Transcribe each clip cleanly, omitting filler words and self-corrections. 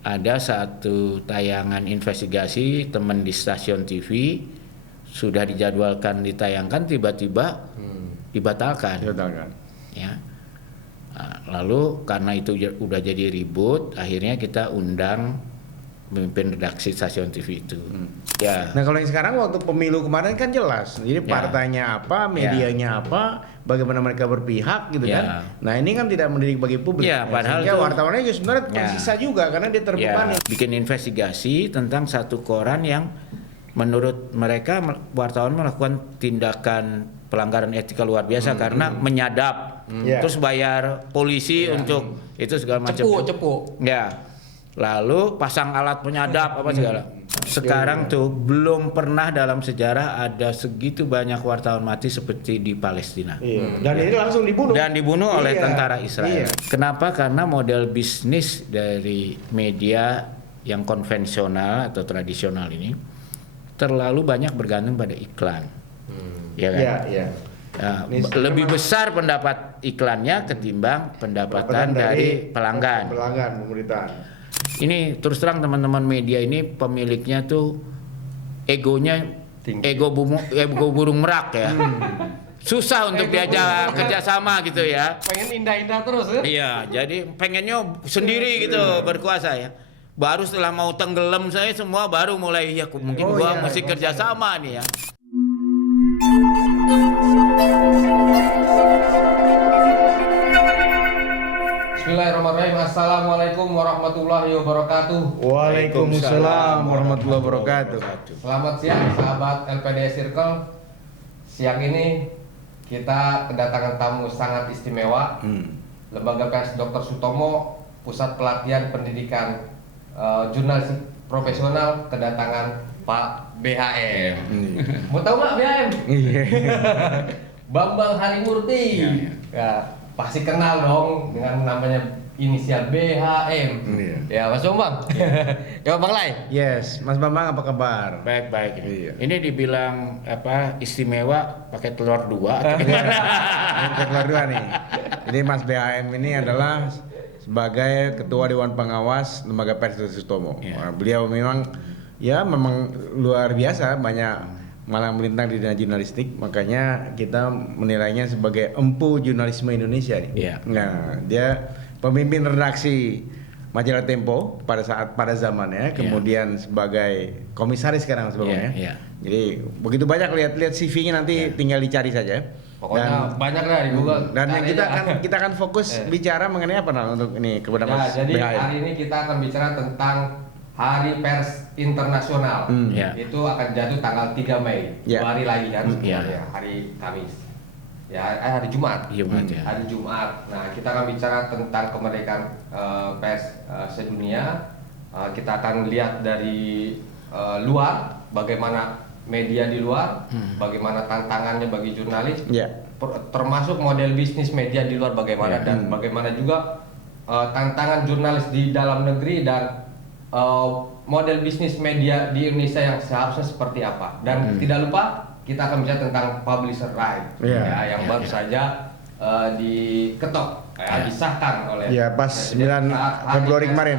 ada satu tayangan investigasi teman di stasiun TV sudah dijadwalkan ditayangkan, tiba-tiba dibatalkan. Ya. Nah, lalu karena itu udah jadi ribut, akhirnya kita undang pemimpin redaksi stasiun TV itu. Ya. Nah, kalau yang sekarang waktu pemilu kemarin kan jelas. Jadi partainya apa, medianya apa, bagaimana mereka berpihak gitu kan. Nah, ini kan tidak mendidik bagi publik. Ya, padahal sehingga wartawannya juga sebenarnya tersisa juga karena dia terbebani. Bikin investigasi tentang satu koran yang menurut mereka wartawan melakukan tindakan pelanggaran etika luar biasa karena menyadap, terus bayar polisi untuk itu segala macam. Cepu. Ya. Lalu pasang alat penyadap apa segala. Sekarang tuh belum pernah dalam sejarah ada segitu banyak wartawan mati seperti di Palestina. Dan ini langsung dibunuh. Dan dibunuh oleh tentara Israel. Kenapa? Karena model bisnis dari media yang konvensional atau tradisional ini terlalu banyak bergantung pada iklan. Ya kan? Lebih besar pendapat iklannya ketimbang pendapatan dari pelanggan. Pemberitaan. Ini terus terang teman-teman media ini pemiliknya tuh egonya ego burung merak ya. Susah untuk diajak kerjasama gitu ya. Pengen indah-indah terus ya? Iya, jadi pengennya sendiri gitu berkuasa ya. Baru setelah mau tenggelam saya semua baru mulai ya mungkin gua mesti kerjasama nih ya. Bismillahirrahmanirrahim. Assalamualaikum warahmatullahi wabarakatuh. Waalaikumsalam warahmatullahi wabarakatuh. Selamat siang sahabat LPDS Circle. Siang ini kita kedatangan tamu sangat istimewa. Lembaga Pers Dr. Sutomo, Pusat Pelatihan Pendidikan Jurnalistik Profesional, kedatangan Pak BHM. Mau tahu nggak BHM? Bambang Harimurti. Ya, pasti kenal dong dengan namanya inisial BHM. Ya, Mas Bambang. Ya, Bang Lai. Yes, Mas Bambang apa kabar? Baik. Ini dibilang apa istimewa pakai telur dua atau Telur dua nih. Jadi Mas BHM ini adalah sebagai Ketua Dewan Pengawas Lembaga Pers Dr. Sutomo. Nah, beliau memang luar biasa, banyak malah melintang di dunia jurnalistik, makanya kita menilainya sebagai empu jurnalisme Indonesia nih. Nah, dia pemimpin redaksi majalah Tempo pada zamannya, kemudian sebagai komisaris sekarang sebelumnya. Jadi begitu banyak lihat CV-nya nanti tinggal dicari saja. Pokoknya banyak lah di Google. Dan yang kita akan fokus bicara mengenai apa untuk ini kepada Mas. Jadi BHM. hari ini kita akan bicara tentang Hari Pers Internasional. Itu akan jatuh tanggal 3 Mei. 2 hari lagi kan sebenarnya, hari Kamis. Hari Jumat. Hari Jumat. Nah, kita akan bicara tentang kemerdekaan pers sedunia. Kita akan lihat dari luar bagaimana media di luar, bagaimana tantangannya bagi jurnalis, termasuk model bisnis media di luar bagaimana, dan bagaimana juga tantangan jurnalis di dalam negeri dan model bisnis media di Indonesia yang seharusnya seperti apa. Dan tidak lupa kita akan bicara tentang publisher right yang baru saja diketok, disahkan oleh pas 9 Februari kemarin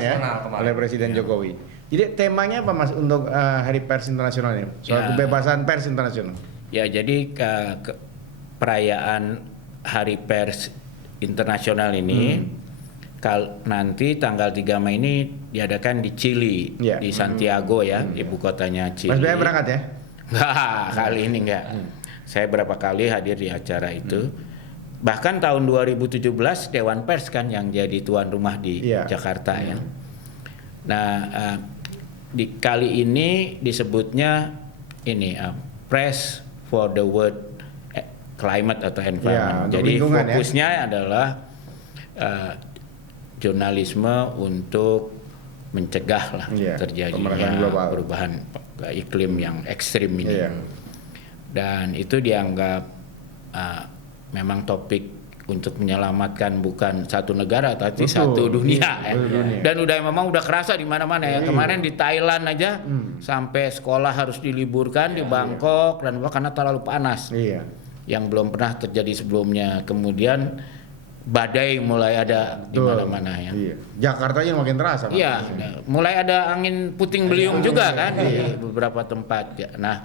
oleh Presiden Jokowi. Jadi temanya apa Mas untuk Hari Pers Internasional ini? Soal kebebasan pers internasional. Ya, jadi perayaan Hari Pers Internasional ini nanti tanggal 3 Mei ini diadakan di Chili, di Santiago ya, ibu kotanya Chili. Mas BHM berangkat ya? Enggak, kali ini enggak. Saya berapa kali hadir di acara itu. Bahkan tahun 2017 Dewan Pers kan yang jadi tuan rumah di Jakarta ya. Nah, di kali ini disebutnya ini Press for the World Climate atau Environment. Jadi fokusnya adalah jurnalisme untuk mencegah lah terjadinya perubahan iklim yang ekstrim ini. Dan itu dianggap memang topik untuk menyelamatkan bukan satu negara tapi satu dunia ya. Dan memang udah kerasa di mana-mana ya. Kemarin di Thailand aja sampai sekolah harus diliburkan di Bangkok dan karena terlalu panas. Yang belum pernah terjadi sebelumnya. Kemudian badai mulai ada di mana-mana ya. Iya. Jakarta aja makin terasa. Iya, mulai ada angin puting beliung juga kan di beberapa tempat ya. Nah,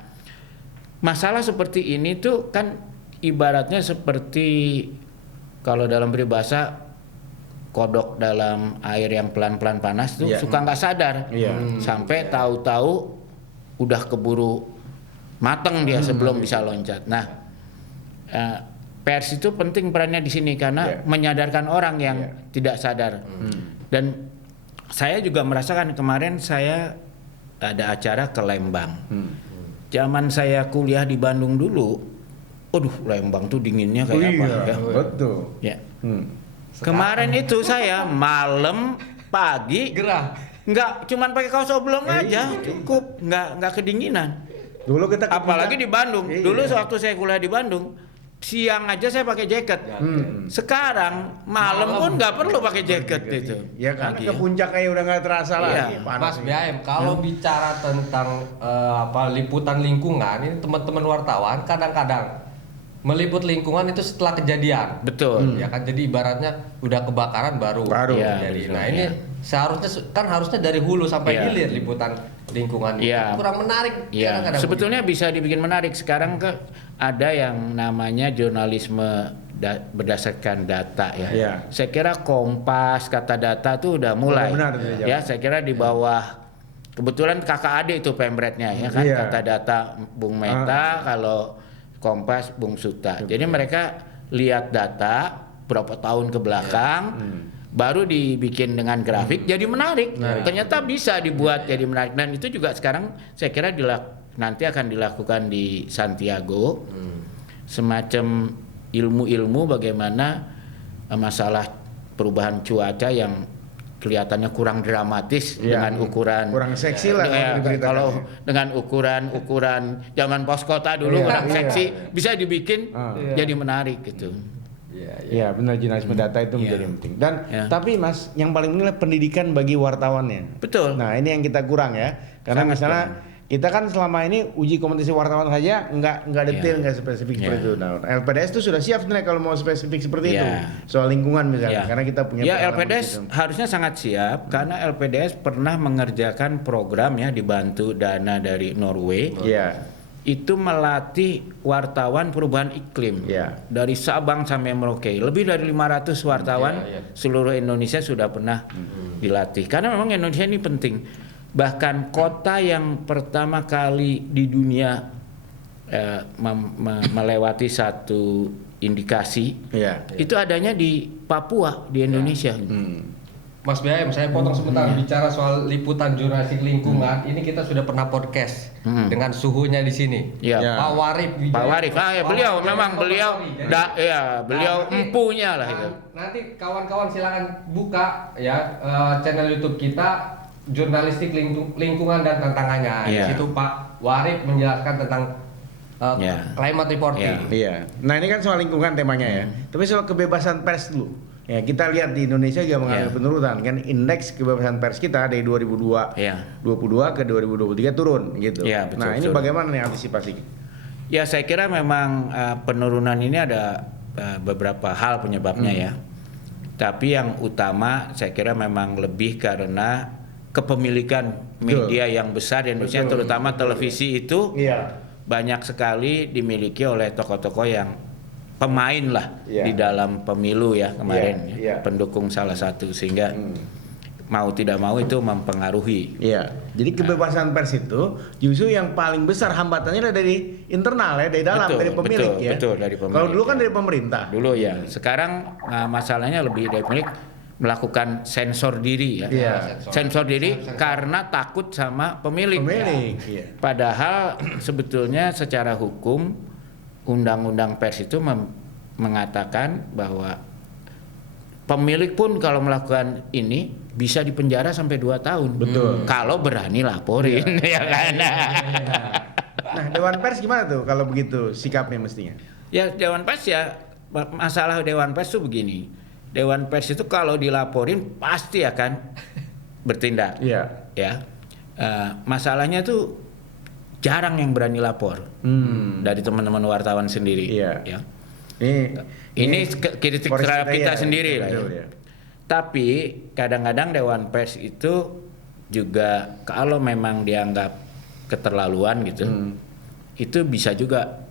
masalah seperti ini tuh kan ibaratnya seperti kalau dalam peribahasa kodok dalam air yang pelan-pelan panas tuh suka nggak sadar. Sampai tahu-tahu udah keburu mateng dia sebelum bisa loncat. Nah, pers itu penting perannya di sini karena menyadarkan orang yang tidak sadar. Dan saya juga merasakan kemarin saya ada acara ke Lembang. Zaman saya kuliah di Bandung dulu, Lembang tuh dinginnya kayak apa ya? Betul. Ya. Kemarin itu saya malam pagi gerah. Nggak cuman pakai kaos oblong aja, cukup nggak kedinginan. Dulu kita apalagi di Bandung. Dulu waktu saya kuliah di Bandung, siang aja saya pakai jaket. Sekarang malam pun nggak perlu pakai jaket itu. Ya karena ke puncak kayak udah nggak terasa lagi. Mas BAM, kalau bicara tentang liputan lingkungan, ini teman-teman wartawan kadang-kadang meliput lingkungan itu setelah kejadian. Betul. Ya kan, jadi ibaratnya udah kebakaran baru terjadi. Nah ini harusnya dari hulu sampai hilir liputan lingkungan. Kurang menarik. Sebetulnya bisa dibikin menarik. Sekarang ada yang namanya jurnalisme berdasarkan data ya. Saya kira Kompas, Kata Data tuh udah mulai. Ya, saya kira di bawah kebetulan kakak adik itu pemretnya ya kan. Kata Data Bung Meta, kalau Kompas Bung Suta. Jadi mereka lihat data berapa tahun ke belakang, baru dibikin dengan grafik jadi menarik. Ternyata bisa dibuat jadi menarik, dan itu juga sekarang saya kira nanti akan dilakukan di Santiago, semacam ilmu-ilmu bagaimana masalah perubahan cuaca yang kelihatannya kurang dramatis dengan ukuran kurang seksi lah kalau dengan ukuran zaman pos kota dulu kurang seksi bisa dibikin jadi menarik gitu. Iya benar, jurnalisme data itu menjadi penting. Dan tapi Mas, yang paling penting adalah pendidikan bagi wartawannya. Betul. Nah ini yang kita kurang ya, karena misalnya kita kan selama ini uji kompetensi wartawan saja nggak detail, nggak spesifik seperti itu. Nah, LPDS itu sudah siap sebenarnya kalau mau spesifik seperti itu soal lingkungan misalnya, karena kita punya. LPDS harusnya sangat siap karena LPDS pernah mengerjakan program dibantu dana dari Norway. Itu melatih wartawan perubahan iklim dari Sabang sampai Merauke. Lebih dari 500 wartawan seluruh Indonesia sudah pernah dilatih. Karena memang Indonesia ini penting. Bahkan kota yang pertama kali di dunia melewati satu indikasi itu adanya di Papua, di Indonesia. Mas BAM, saya potong sebentar bicara soal liputan jurnalistik lingkungan. Ini kita sudah pernah podcast dengan suhunya di sini. Pak Warif Wijaya. Beliau empunya lah itu. Nanti kawan-kawan silakan buka channel YouTube kita, jurnalistik lingkungan dan tantangannya. Di situ Pak Warif menjelaskan tentang climate reporting. Nah ini kan soal lingkungan temanya tapi soal kebebasan pers dulu. Kita lihat di Indonesia juga mengalami penurunan kan, indeks kebebasan pers kita dari 2022 ke 2023 turun gitu. Betul, nah ini bagaimana nih antisipasi? Ya saya kira memang penurunan ini ada beberapa hal penyebabnya Tapi yang utama saya kira memang lebih karena kepemilikan media yang besar di Indonesia, terutama televisi itu banyak sekali dimiliki oleh tokoh-tokoh yang pemain lah di dalam pemilu kemarin pendukung salah satu, sehingga mau tidak mau itu mempengaruhi. Jadi kebebasan pers itu justru yang paling besar hambatannya dari internal dari dalam, dari pemilik Betul, dari pemilik. Kalau dulu kan dari pemerintah. Dulu sekarang masalahnya lebih dari pemilik, melakukan sensor diri sensor diri karena takut sama pemilik. Padahal sebetulnya secara hukum Undang-Undang Pers itu mengatakan bahwa pemilik pun kalau melakukan ini bisa dipenjara sampai 2 tahun. Betul. Kalau berani laporin kan. Nah, Dewan Pers gimana tuh kalau begitu sikapnya mestinya? Dewan Pers masalah Dewan Pers itu begini. Dewan Pers itu kalau dilaporin pasti akan bertindak. Masalahnya tuh jarang yang berani lapor dari teman-teman wartawan sendiri. Ini kritik terhadap kita sendiri lah. Ya. Tapi kadang-kadang Dewan Pers itu juga kalau memang dianggap keterlaluan gitu, itu bisa juga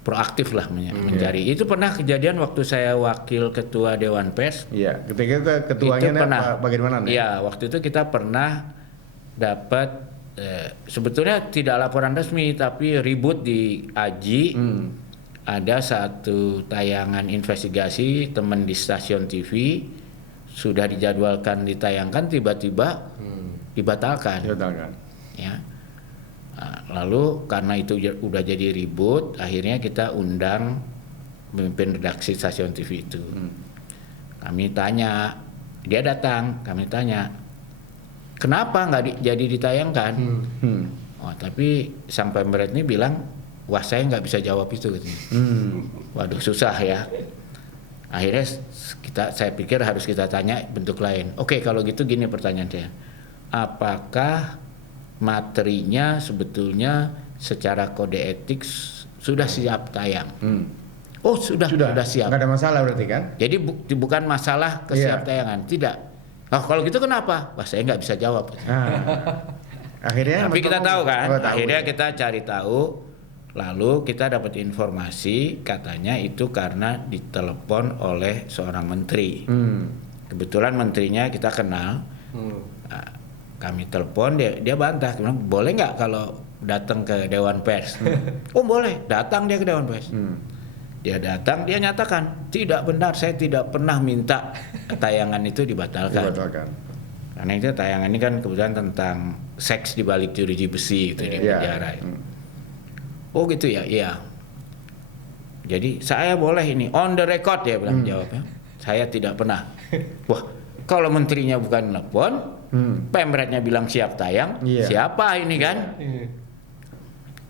proaktif lah mencari. Itu pernah kejadian waktu saya wakil ketua Dewan Pers. Iya, ketika ketuanya bagaimana? Iya, waktu itu kita pernah dapat sebetulnya tidak laporan resmi tapi ribut di AJI. Ada satu tayangan investigasi teman di stasiun TV sudah dijadwalkan ditayangkan, tiba-tiba dibatalkan. Ya. Nah, lalu karena itu udah jadi ribut, akhirnya kita undang pemimpin redaksi stasiun TV itu. Kami tanya, dia datang, kami tanya, kenapa nggak jadi ditayangkan? Oh, tapi sang pemret ini bilang, wah saya nggak bisa jawab itu. Waduh, susah ya. Akhirnya saya pikir harus kita tanya bentuk lain. Oke, kalau gitu gini pertanyaan saya. Apakah materinya sebetulnya secara kode etik sudah siap tayang? Oh, sudah siap. Nggak ada masalah berarti kan? Jadi bukan masalah kesiap tayangan, tidak. Oh, kalau gitu kenapa? Wah, saya nggak bisa jawab. Akhirnya tapi kita tahu kan? Akhirnya kita cari tahu. Lalu kita dapat informasi katanya itu karena ditelepon oleh seorang menteri. Kebetulan menterinya kita kenal. Nah, kami telepon, dia bantah, bilang boleh nggak kalau datang ke Dewan Pers? Oh boleh, datang dia ke Dewan Pers. Dia datang, dia nyatakan tidak benar, saya tidak pernah minta tayangan itu dibatalkan. Karena itu tayangan ini kan kebetulan tentang seks di balik jeruji besi itu di penjara. Oh gitu ya, iya. Jadi saya boleh ini on the record ya bilang jawabnya. Saya tidak pernah. Wah, kalau menterinya bukan nelpon, pemretnya bilang siap tayang, siapa ini kan?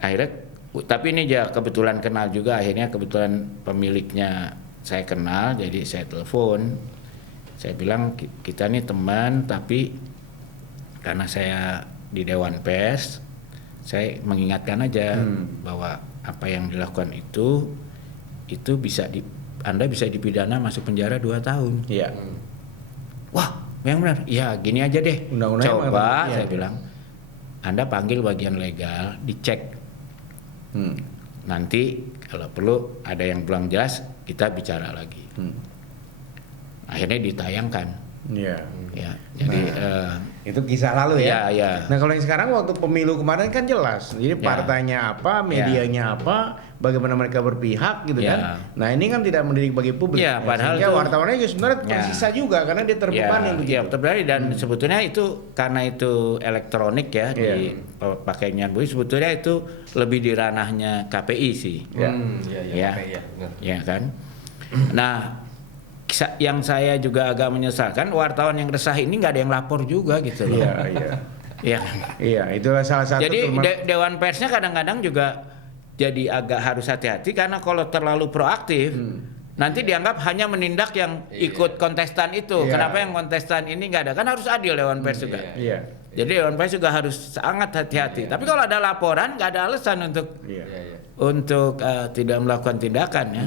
Akhirnya, tapi ini ya kebetulan kenal juga. Akhirnya kebetulan pemiliknya saya kenal, jadi saya telepon. Saya bilang kita nih teman, tapi karena saya di Dewan Pers, saya mengingatkan aja bahwa apa yang dilakukan itu Anda bisa dipidana masuk penjara 2 tahun. Iya. Wah, yang benar. Ya, gini aja deh. Coba saya bilang, Anda panggil bagian legal, dicek. Nanti kalau perlu ada yang belum jelas, kita bicara lagi. Akhirnya ditayangkan. Iya. Ya, jadi itu kisah lalu ya. Iya. Nah kalau yang sekarang waktu pemilu kemarin kan jelas. Jadi partainya apa, medianya apa, bagaimana mereka berpihak gitu kan. Nah ini kan tidak mendidik bagi publik. Iya, padahal itu wartawannya juga sebenarnya tersisa juga karena dia terbebani begitu. Iya, terbebani dan sebetulnya itu karena itu elektronik ya di pakainya Bu, sebetulnya itu lebih di ranahnya KPI sih. Iya kan. Nah, yang saya juga agak menyesalkan wartawan yang resah ini nggak ada yang lapor juga gitu loh. Iya, itulah salah satu. Jadi Dewan Persnya kadang-kadang juga jadi agak harus hati-hati karena kalau terlalu proaktif nanti dianggap hanya menindak yang ikut kontestan itu. Kenapa yang kontestan ini nggak ada? Kan harus adil Dewan Pers juga. Jadi Dewan Pers juga harus sangat hati-hati. Tapi kalau ada laporan nggak ada alasan untuk tidak melakukan tindakan ya.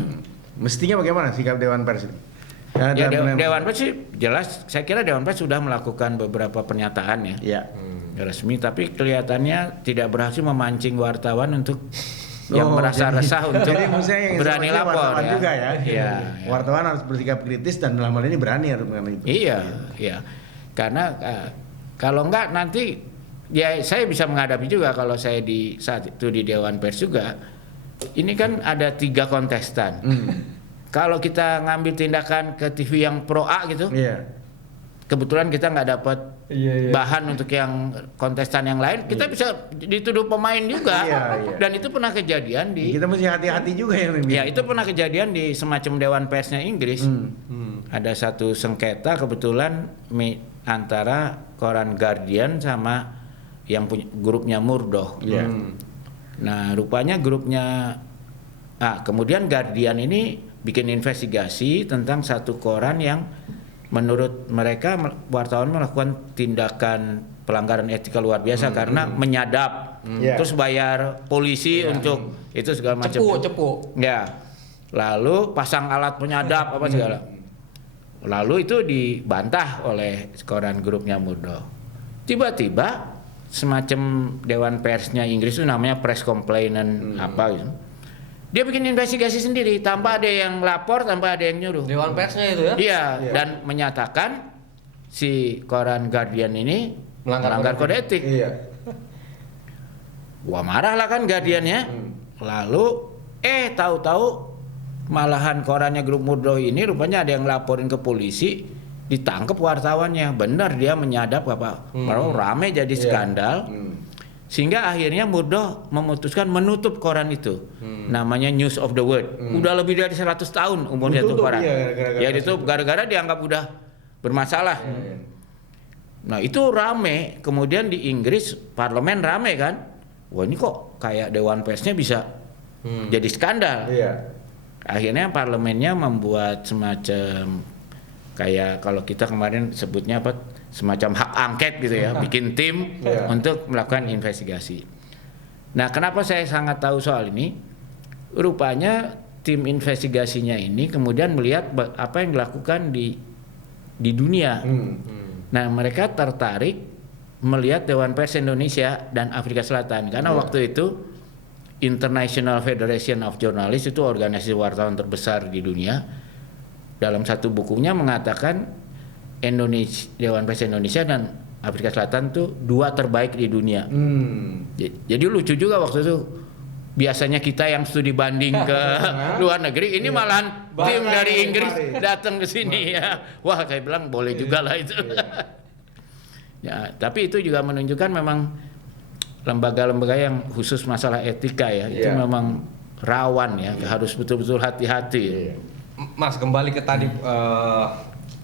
Mestinya bagaimana sikap Dewan Pers ini? Ya, Dewan Pers sih jelas, saya kira Dewan Pers sudah melakukan beberapa pernyataan ya resmi, tapi kelihatannya tidak berhasil memancing wartawan untuk yang merasa resah untuk berani lapor ya. Juga ya. Wartawan harus bersikap kritis dan dalam hal ini berani harus mengenai itu. Iya. Karena kalau enggak nanti ya saya bisa menghadapi juga kalau saya saat itu di Dewan Pers juga. Ini kan ada 3 kontestan. Kalau kita ngambil tindakan ke TV yang pro A gitu, kebetulan kita nggak dapat bahan untuk yang kontestan yang lain, kita bisa dituduh pemain juga. Dan itu pernah kejadian kita mesti hati-hati juga ya. Itu pernah kejadian di semacam Dewan Persnya Inggris. Ada satu sengketa kebetulan antara koran Guardian sama yang punya grupnya Murdoch. Nah, rupanya grupnya kemudian Guardian ini bikin investigasi tentang satu koran yang menurut mereka wartawan melakukan tindakan pelanggaran etika luar biasa karena menyadap terus bayar polisi untuk itu segala macam. Cepu. Ya. lalu pasang alat penyadap apa segala. Lalu itu dibantah oleh koran grupnya Murdoch. Tiba-tiba semacam dewan persnya Inggris itu namanya press complainant apa gitu. Dia bikin investigasi sendiri tanpa ada yang lapor, tanpa ada yang nyuruh. Dewan persnya itu ya? Iya, dan menyatakan si koran Guardian ini melanggar kode etik. Iya. Wah, marah lah kan Guardiannya. Lalu tahu-tahu malahan korannya grup Murdoch ini rupanya ada yang laporin ke polisi, ditangkap wartawannya. Benar dia menyadap apa? Baru rame jadi skandal. Sehingga akhirnya Murdoch memutuskan menutup koran itu. Namanya News of the World. Udah lebih dari 100 tahun umurnya itu koran. Ya ditutup gara-gara dianggap udah bermasalah. Nah, itu rame. Kemudian di Inggris parlemen rame kan. Wah, ini kok kayak dewan persnya bisa jadi skandal. Akhirnya parlemennya membuat semacam kayak kalau kita kemarin sebutnya apa, semacam hak angket gitu ya, bikin tim untuk melakukan investigasi. Nah, kenapa saya sangat tahu soal ini? Rupanya tim investigasinya ini kemudian melihat apa yang dilakukan di dunia. Nah, mereka tertarik melihat Dewan Pers Indonesia dan Afrika Selatan karena waktu itu International Federation of Journalists itu organisasi wartawan terbesar di dunia. Dalam satu bukunya mengatakan Dewan Pers Indonesia dan Afrika Selatan tuh dua terbaik di dunia. Jadi lucu juga waktu itu. Biasanya kita yang studi banding ke luar negeri, ini malahan tim dari Inggris datang ke sini ya. Wah, saya bilang boleh juga lah itu. Ya, tapi itu juga menunjukkan memang lembaga-lembaga yang khusus masalah etika ya, itu memang rawan ya, harus betul-betul hati-hati. Mas, kembali ke tadi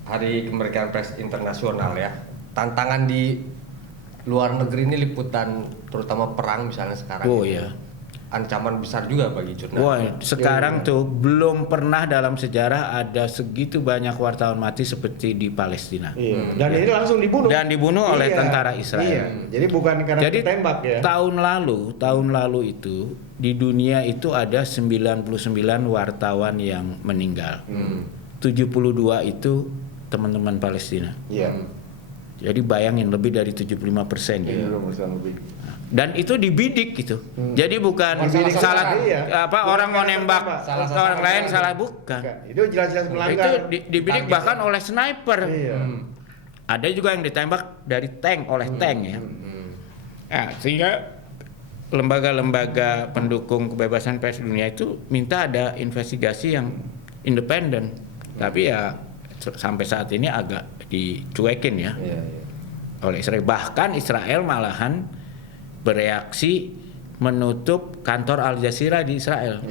Hari Kemerdekaan Pers Internasional ya. Tantangan di luar negeri ini liputan terutama perang misalnya sekarang. Oh iya. Ancaman besar juga bagi jurnalis. Wah, sekarang tuh belum pernah dalam sejarah ada segitu banyak wartawan mati seperti di Palestina. Dan ini langsung dibunuh. Dan dibunuh oleh tentara Israel. Jadi bukan karena ditembak ya. Tahun lalu itu di dunia itu ada 99 wartawan yang meninggal. 72 itu teman-teman Palestina. Jadi bayangin lebih dari 75% ya. Dan itu dibidik gitu. Jadi bukan salah orang mau nembak orang lain salah, bukan. Itu jelas-jelas melanggar. Itu dibidik bahkan oleh sniper. Ada juga yang ditembak dari oleh tank ya. Nah, sehingga lembaga-lembaga pendukung kebebasan pers dunia itu minta ada investigasi yang independen. Tapi ya sampai saat ini agak dicuekin ya. Oleh Israel. Bahkan Israel malahan bereaksi menutup kantor Al Jazeera di Israel.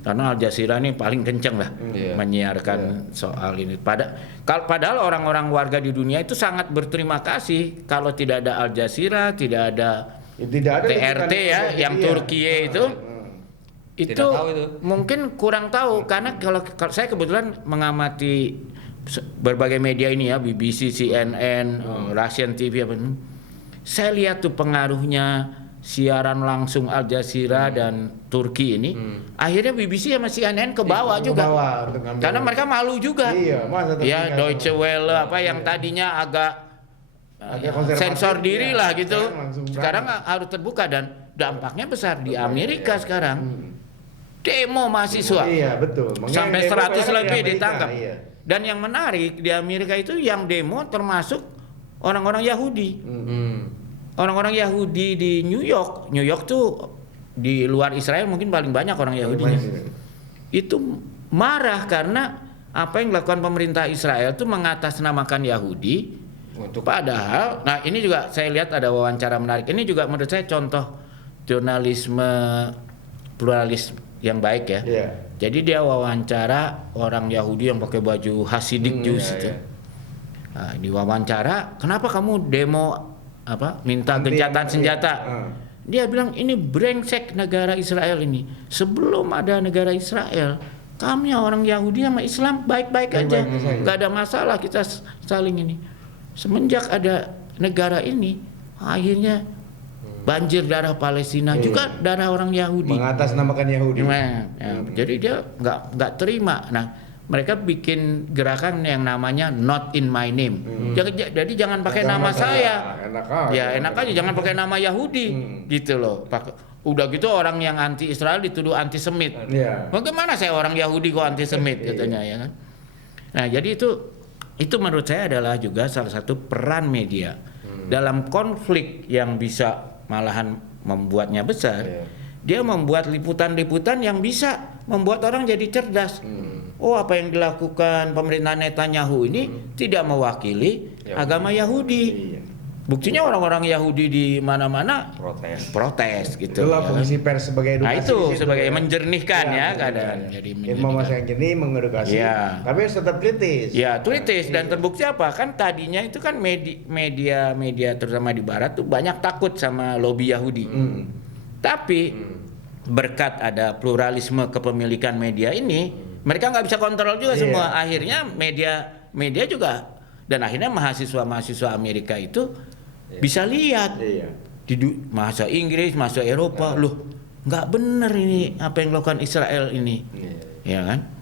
Karena Al Jazeera ini paling kenceng lah menyiarkan soal ini. Padahal orang-orang warga di dunia itu sangat berterima kasih kalau tidak ada Al Jazeera, tidak ada TRT ya, yang Turki itu mungkin kurang tahu. Karena kalau saya kebetulan mengamati berbagai media ini ya, BBC, CNN, Russian TV apa, saya lihat tuh pengaruhnya siaran langsung Al Jazeera dan Turki ini. Akhirnya BBC sama CNN ke bawah juga. Karena mereka malu juga. Ya, Deutsche Welle apa yang tadinya agak sensor diri lah gitu. Sekarang harus terbuka dan dampaknya besar di Amerika sekarang. Demo mahasiswa. Sampai 100 lebih ditangkap. Dan yang menarik di Amerika itu yang demo termasuk orang-orang Yahudi. Orang-orang Yahudi di New York tuh di luar Israel mungkin paling banyak orang Yahudinya. Itu marah karena apa yang dilakukan pemerintah Israel itu mengatasnamakan Yahudi. Padahal, nah ini juga saya lihat ada wawancara menarik. Ini juga menurut saya contoh jurnalisme pluralis yang baik ya. Jadi dia wawancara orang Yahudi yang pakai baju Hasidic Jews itu. Nah, di wawancara, kenapa kamu demo minta gencatan senjata? Dia bilang ini brengsek negara Israel ini. Sebelum ada negara Israel, kami orang Yahudi sama Islam baik-baik aja, nggak ada masalah, kita saling ini. Semenjak ada negara ini, akhirnya banjir darah Palestina juga darah orang Yahudi. Mengatasnamakan Yahudi. Jadi dia nggak terima. Nah, mereka bikin gerakan yang namanya not in my name. Jadi jangan pakai nama saya. Enak aja jangan pakai nama Yahudi gitu loh. Udah gitu orang yang anti Israel dituduh antisemit. Bagaimana saya orang Yahudi kok antisemit katanya ya kan. Nah, jadi itu menurut saya adalah juga salah satu peran media dalam konflik yang bisa malahan membuatnya besar. Dia membuat liputan-liputan yang bisa membuat orang jadi cerdas. Oh, apa yang dilakukan pemerintahan Netanyahu ini tidak mewakili agama Yahudi. Buktinya orang-orang Yahudi di mana-mana protes gitu. Itulah fungsi pers sebagai edukasi. Nah, itu sebagai menjernihkan keadaan. Jadi informasi yang jernih mengedukasi. Tapi harus tetap kritis. Ya, kritis dan terbukti apa? Kan tadinya itu kan media terutama di barat tuh banyak takut sama lobi Yahudi. Tapi berkat ada pluralisme kepemilikan media ini, mereka nggak bisa kontrol juga semua. Akhirnya media juga, dan akhirnya mahasiswa Amerika itu bisa lihat di bahasa Inggris, bahasa Eropa, loh nggak bener ini apa yang dilakukan Israel ini, ya kan?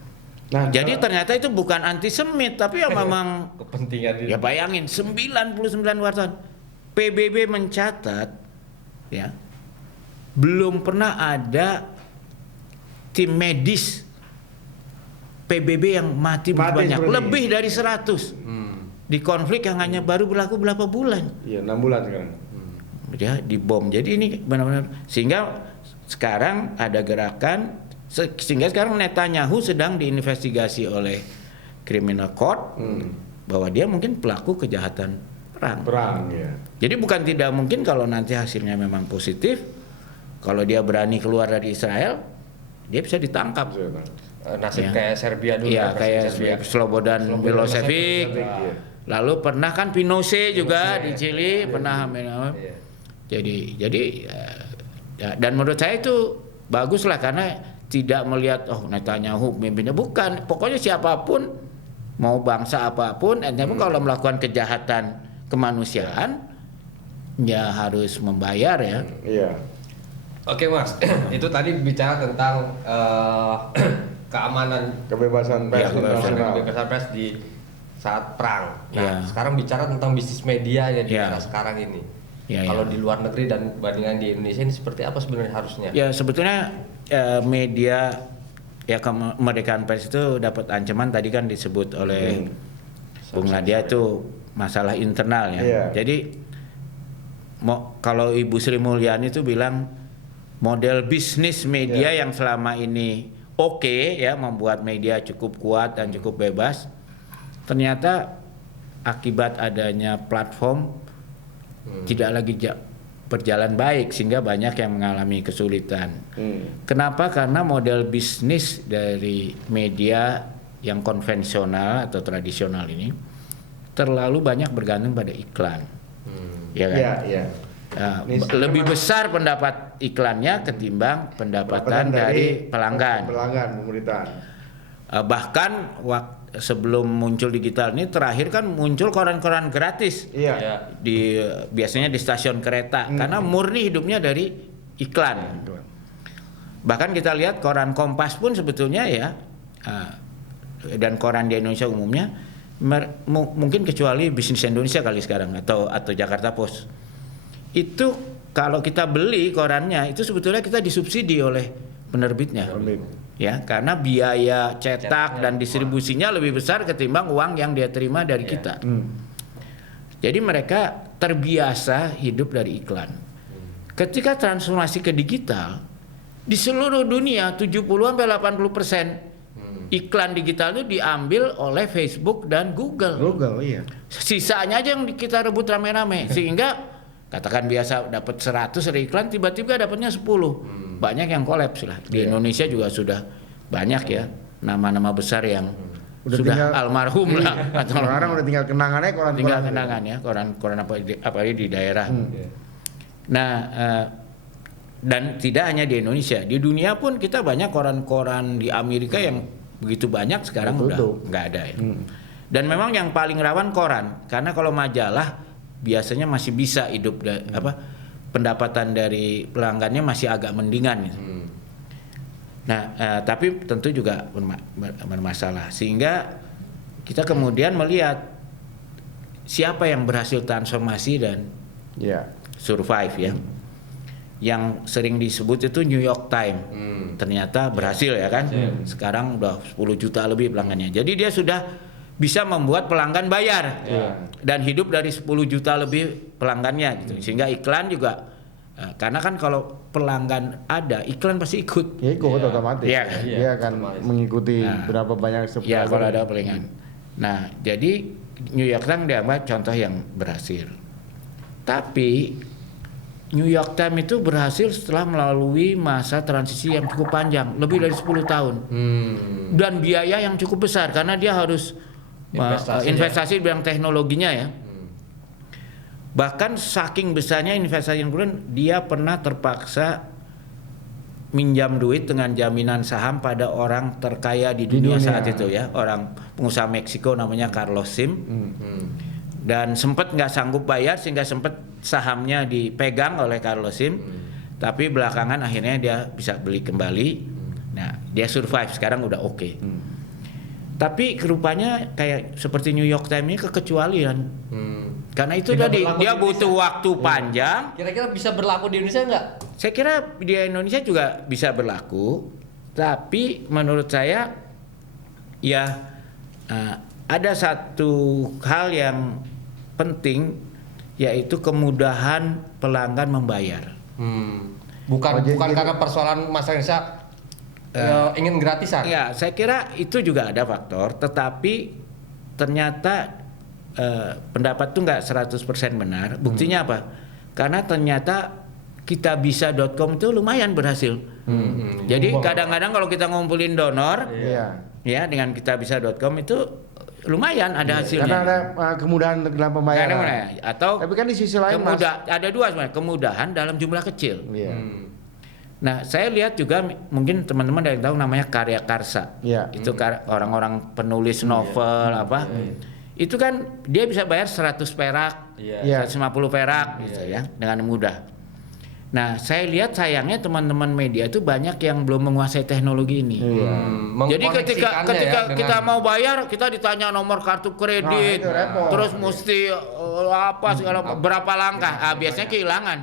Nah, jadi ternyata itu bukan antisemit, tapi ya memang kepentingan. Ya bayangin 99 wartawan. PBB mencatat ya belum pernah ada tim medis PBB yang mati banyak, lebih dari 100 di konflik yang hanya baru berlaku berapa bulan? Iya, 6 bulan sekarang. Ya, dibom. Jadi ini benar-benar sehingga sekarang ada gerakan sehingga sekarang Netanyahu sedang diinvestigasi oleh Criminal Court bahwa dia mungkin pelaku kejahatan perang. Ya. Jadi bukan tidak mungkin kalau nanti hasilnya memang positif, kalau dia berani keluar dari Israel, dia bisa ditangkap. Nasib kayak Serbia dulu. Iya, kayak Slobodan Milosevic. Lalu pernah kan Pinochet juga di Chili pernah. Jadi dan menurut saya itu bagus lah karena tidak melihat Netanyahu pemimpinnya, bukan, pokoknya siapapun mau bangsa apapun, kalau melakukan kejahatan kemanusiaan ya harus membayar ya. Iya. Oke Mas, itu tadi bicara tentang keamanan, kebebasan pers di saat perang. Nah, sekarang bicara tentang bisnis media ya di era sekarang ini. Kalau di luar negeri dan bandingan di Indonesia ini seperti apa sebenarnya harusnya? Ya sebetulnya media kemerdekaan pers itu dapat ancaman tadi kan disebut oleh Bung Nadia itu masalah internal ya. Jadi kalau Ibu Sri Mulyani itu bilang model bisnis media yang selama ini membuat media cukup kuat dan cukup bebas, ternyata akibat adanya platform tidak lagi berjalan baik sehingga banyak yang mengalami kesulitan. Kenapa? Karena model bisnis dari media yang konvensional atau tradisional ini terlalu banyak bergantung pada iklan. Ya kan? Lebih besar pendapat iklannya ketimbang pendapatan dari pelanggan pemerintahan. Bahkan sebelum muncul digital ini terakhir kan muncul koran-koran gratis. Biasanya di stasiun kereta karena murni hidupnya dari iklan. Bahkan kita lihat koran Kompas pun sebetulnya dan koran di Indonesia umumnya mungkin kecuali Bisnis Indonesia kali sekarang atau Jakarta Post. Itu kalau kita beli korannya itu sebetulnya kita disubsidi oleh penerbitnya. Ya, karena biaya cetak dan distribusinya lebih besar ketimbang uang yang dia terima dari kita. Jadi mereka terbiasa hidup dari iklan. Ketika transformasi ke digital, di seluruh dunia 70-80% iklan digital itu diambil oleh Facebook dan Google. Sisanya aja yang kita rebut rame-rame sehingga katakan biasa dapat 100 dari iklan, tiba-tiba dapatnya 10. Banyak yang kolaps lah. Di Indonesia juga sudah banyak ya nama-nama besar yang sudah almarhum lah. Atau orang udah tinggal kenangannya koran. Tinggal kenangan ya, koran apa di daerah. Nah, dan tidak hanya di Indonesia, di dunia pun kita banyak koran-koran di Amerika yang begitu banyak sekarang udah nggak ada ya. Dan memang yang paling rawan koran, karena kalau majalah biasanya masih bisa hidup pendapatan dari pelanggannya masih agak mendingan gitu. Nah, tapi tentu juga bermasalah, sehingga kita kemudian melihat siapa yang berhasil transformasi dan survive ya. Yang sering disebut itu New York Times. Ternyata berhasil ya kan. Sekarang udah 10 juta lebih pelanggannya. Jadi dia sudah bisa membuat pelanggan bayar dan hidup dari 10 juta lebih pelanggannya gitu. Sehingga iklan juga karena kan kalau pelanggan ada, iklan pasti ikut. Ya ikut otomatis. Iya. Dia akan mengikuti berapa banyak subscriber. Ya kalau ada pelanggan. Nah, jadi New York Times dianggap contoh yang berhasil. Tapi New York Times itu berhasil setelah melalui masa transisi yang cukup panjang, lebih dari 10 tahun. Dan biaya yang cukup besar karena dia harus investasi di bidang teknologinya ya. Bahkan saking besarnya investasi yang kemudian dia pernah terpaksa minjam duit dengan jaminan saham pada orang terkaya di dunia saat itu ya, orang pengusaha Meksiko namanya Carlos Slim. Dan sempat nggak sanggup bayar sehingga sempat sahamnya dipegang oleh Carlos Slim. Tapi belakangan akhirnya dia bisa beli kembali. Nah, dia survive, sekarang udah oke. Tapi rupanya kayak seperti New York Times ini kekecualian. Karena itu tadi dia butuh waktu panjang. Kira-kira bisa berlaku di Indonesia nggak? Saya kira di Indonesia juga bisa berlaku, tapi menurut saya ya ada satu hal yang penting, yaitu kemudahan pelanggan membayar. Bukan karena persoalan masyarakat Indonesia ingin gratisan. Ya, saya kira itu juga ada faktor, tetapi ternyata pendapat itu nggak 100% benar. Buktinya apa? Karena ternyata kitabisa.com itu lumayan berhasil. Jadi kadang-kadang kalau kita ngumpulin donor, ya dengan kitabisa.com itu lumayan ada hasilnya. Karena ada kemudahan dalam pembayaran. Atau tapi kan di sisi lain ada dua sebenarnya, kemudahan dalam jumlah kecil. Nah, saya lihat juga mungkin teman-teman ada yang tahu namanya Karya Karsa. Itu orang-orang penulis novel itu kan dia bisa bayar 100 perak, 150 perak gitu ya dengan mudah. Nah, saya lihat sayangnya teman-teman media itu banyak yang belum menguasai teknologi ini. Jadi ketika kita mau bayar, kita ditanya nomor kartu kredit, terus mesti berapa langkah, biasanya kehilangan.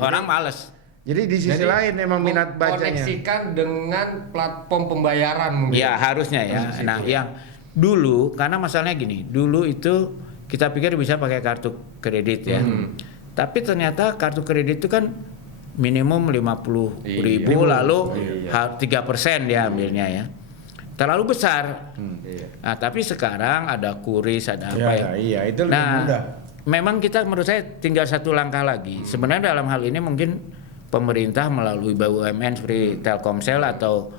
Orang males. Jadi di sisi lain memang minat bacanya. Koneksikan dengan platform pembayaran mungkin. Ya harusnya ya. Nah, yang dulu karena masalahnya gini, dulu itu kita pikir bisa pakai kartu kredit ya. Tapi ternyata kartu kredit itu kan minimum 50.000 lalu 3% dia ambilnya ya. Terlalu besar. Nah, tapi sekarang ada kuris, ada apa ya. Iya, itu lebih mudah. Memang kita menurut saya tinggal satu langkah lagi. Sebenarnya dalam hal ini mungkin pemerintah melalui BUMN seperti Telkomsel atau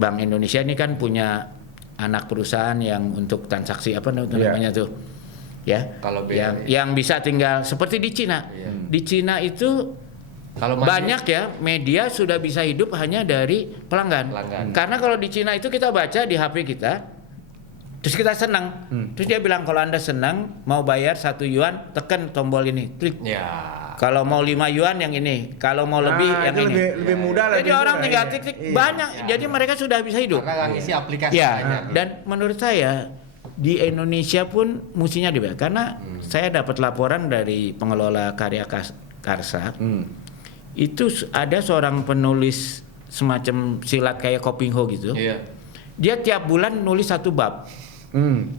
Bank Indonesia ini kan punya anak perusahaan yang untuk transaksi apa namanya tuh ya, kalau yang bisa tinggal seperti di Cina. Di Cina itu kalau banyak ya media sudah bisa hidup hanya dari pelanggan. Karena kalau di Cina itu kita baca di HP kita, terus kita senang, terus dia bilang kalau Anda senang mau bayar 1 yuan tekan tombol ini, klik. Kalau mau 5 yuan yang ini, kalau mau lebih yang ini. Lebih mudah. Jadi orang tinggal klik banyak. Jadi mereka sudah bisa hidup. Karena ngisi aplikasi. Dan menurut saya di Indonesia pun mestinya dibayar. Karena saya dapat laporan dari pengelola Karya Karsa. Itu ada seorang penulis semacam silat kayak Kopingho gitu. Dia tiap bulan nulis 1 bab.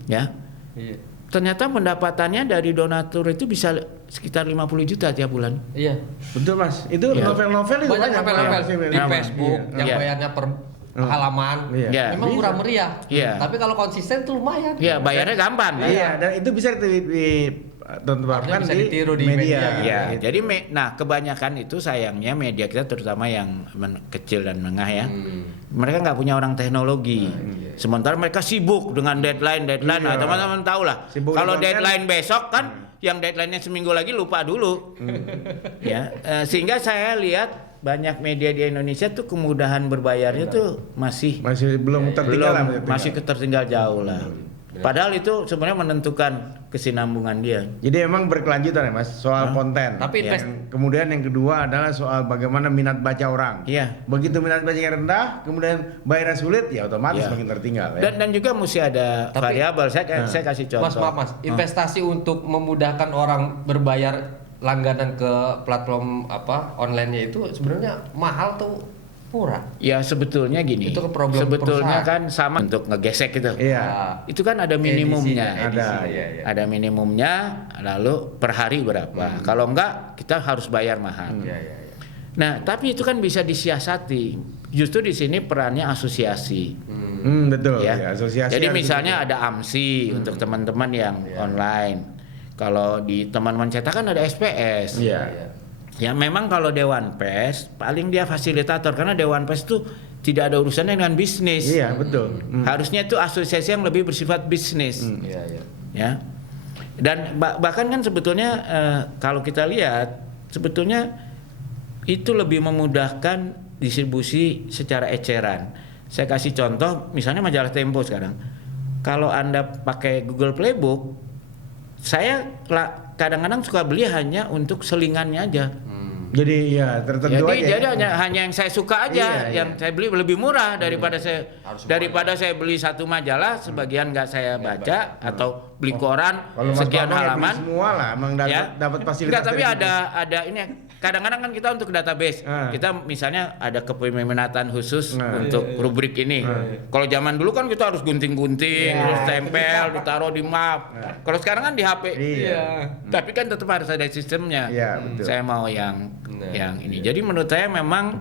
Ya. Ternyata pendapatannya dari donatur itu bisa sekitar 50 juta tiap bulan. Betul Mas. Itu novel-novel itu banyak novel di Facebook yang bayarnya per halaman. Memang murah meriah. Tapi kalau konsisten tuh lumayan. Bayarnya gampang. Dan itu bisa diterapkan ditiru di media. Jadi kebanyakan itu sayangnya media kita terutama yang kecil dan menengah ya. Mereka nggak punya orang teknologi. Sementara mereka sibuk dengan deadline. Nah, teman-teman tahu lah. Kalau deadline besok kan, yang deadline-nya seminggu lagi lupa dulu. Sehingga saya lihat banyak media di Indonesia tuh kemudahan berbayarnya tuh masih belum tertinggal masih ketertinggal jauh lah. Padahal itu sebenarnya menentukan kesinambungan dia. Jadi emang berkelanjutan ya Mas soal konten. Tapi kemudian yang kedua adalah soal bagaimana minat baca orang. Iya. Begitu minat bacanya rendah, kemudian bayarnya sulit, ya otomatis makin tertinggal. Ya. Dan juga mesti ada variabel. Saya kasih contoh. Mas, investasi untuk memudahkan orang berbayar langganan ke platform online-nya itu sebenarnya mahal tuh murah. Ya sebetulnya gini. Itu problem sebetulnya perusahaan. kan sama untuk ngegesek gitu. Iya. Itu kan ada minimumnya. Ada minimumnya, lalu per hari berapa. Kalau enggak kita harus bayar mahal. Nah, tapi itu kan bisa disiasati. Justru di sini perannya asosiasi. Betul. Ya. Asosiasi. Jadi misalnya ada AMSI untuk teman-teman yang online. Kalau di teman-teman cetak kan ada SPS. Iya. Ya memang kalau Dewan Pers paling dia fasilitator karena Dewan Pers itu tidak ada urusannya dengan bisnis. Iya, betul. Harusnya itu asosiasi yang lebih bersifat bisnis. Ya. Dan bahkan kan sebetulnya kalau kita lihat sebetulnya itu lebih memudahkan distribusi secara eceran. Saya kasih contoh misalnya majalah Tempo sekarang. Kalau Anda pakai Google Playbook, saya kadang-kadang suka beli hanya untuk selingannya aja. Jadi ya tertentu aja. Jadi hanya yang saya suka aja, yang saya beli lebih murah daripada saya beli satu majalah sebagian nggak saya baca atau beli koran sekian halaman. Semua lah, emang dapat fasilitas. Enggak, tapi ada ini. Kadang-kadang kan kita untuk database, kita misalnya ada kepeminatan khusus untuk rubrik ini. Kalau zaman dulu kan kita harus gunting-gunting, terus tempel, ditaruh di map. Kalau sekarang kan di HP. Tapi kan tetap harus ada sistemnya. Saya mau yang ini. Jadi menurut saya memang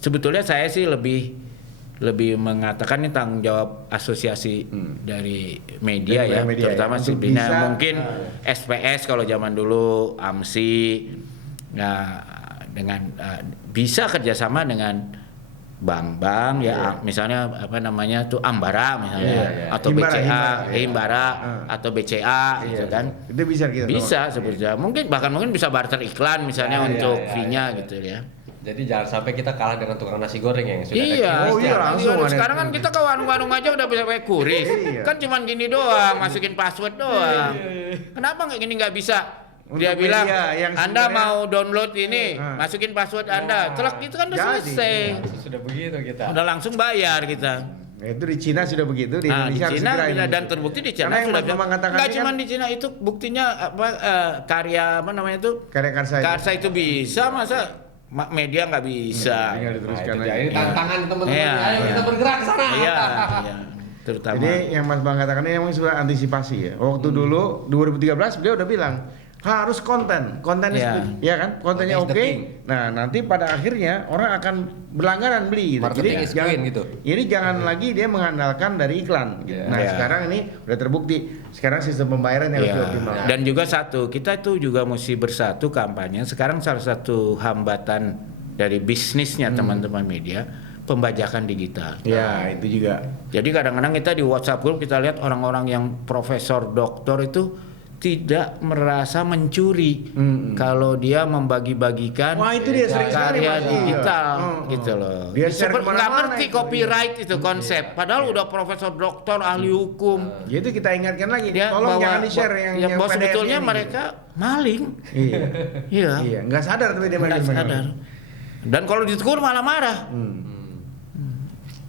sebetulnya saya sih lebih mengatakan ini tanggung jawab asosiasi dari media terutama disiplina. Mungkin SPS kalau zaman dulu, AMSI. Nah, dengan bisa kerjasama dengan bank-bank misalnya tuh Ambara misalnya atau BCA, Himbara atau BCA gitu kan. Itu bisa sebetulnya. Mungkin bisa barter iklan misalnya untuk fee-nya gitu ya. Jadi jangan sampai kita kalah dengan tukang nasi goreng yang sudah langsung. Sekarang kan kita ke warung-warung aja udah bisa pakai kuris. Kan cuman gini doang, masukin password doang. Kenapa nggak gini nggak bisa? Dia bilang, Anda mau download ini, masukin password Anda, celak itu kan udah selesai. Sudah begitu kita. Udah langsung bayar kita. Itu di Cina sudah begitu, di Indonesia di Cina dan terbukti di Cina sudah. Nggak cuma di Cina itu buktinya karya Karsa itu bisa, masa media nggak bisa. Ini tantangan teman-teman, ayo kita bergerak ke sana. Iya. Terutama. Jadi yang Mas Bang katakan ini memang sudah antisipasi ya. Waktu dulu 2013 beliau udah bilang harus kontennya kontennya oke. Nah nanti pada akhirnya orang akan berlangganan beli gitu. Jadi jangan lagi dia mengandalkan dari iklan gitu. Nah sekarang ini udah terbukti, sekarang sistem pembayaran yang lebih optimal. Dan juga kita itu juga mesti bersatu kampanye. Sekarang salah satu hambatan dari bisnisnya teman-teman media, pembajakan digital. Ya, itu juga. Jadi kadang-kadang kita di WhatsApp group kita lihat orang-orang yang profesor, doktor itu tidak merasa mencuri kalau dia membagi-bagikan karya digital gitu loh. Dia nggak ngerti copyright itu konsep. Padahal udah profesor, doktor, ahli hukum. Jadi kita ingatkan lagi, tolong jangan di-share yang bahwa sebetulnya mereka maling. Iya. Nggak sadar tapi dia maling. Dan kalau ditegur malah marah.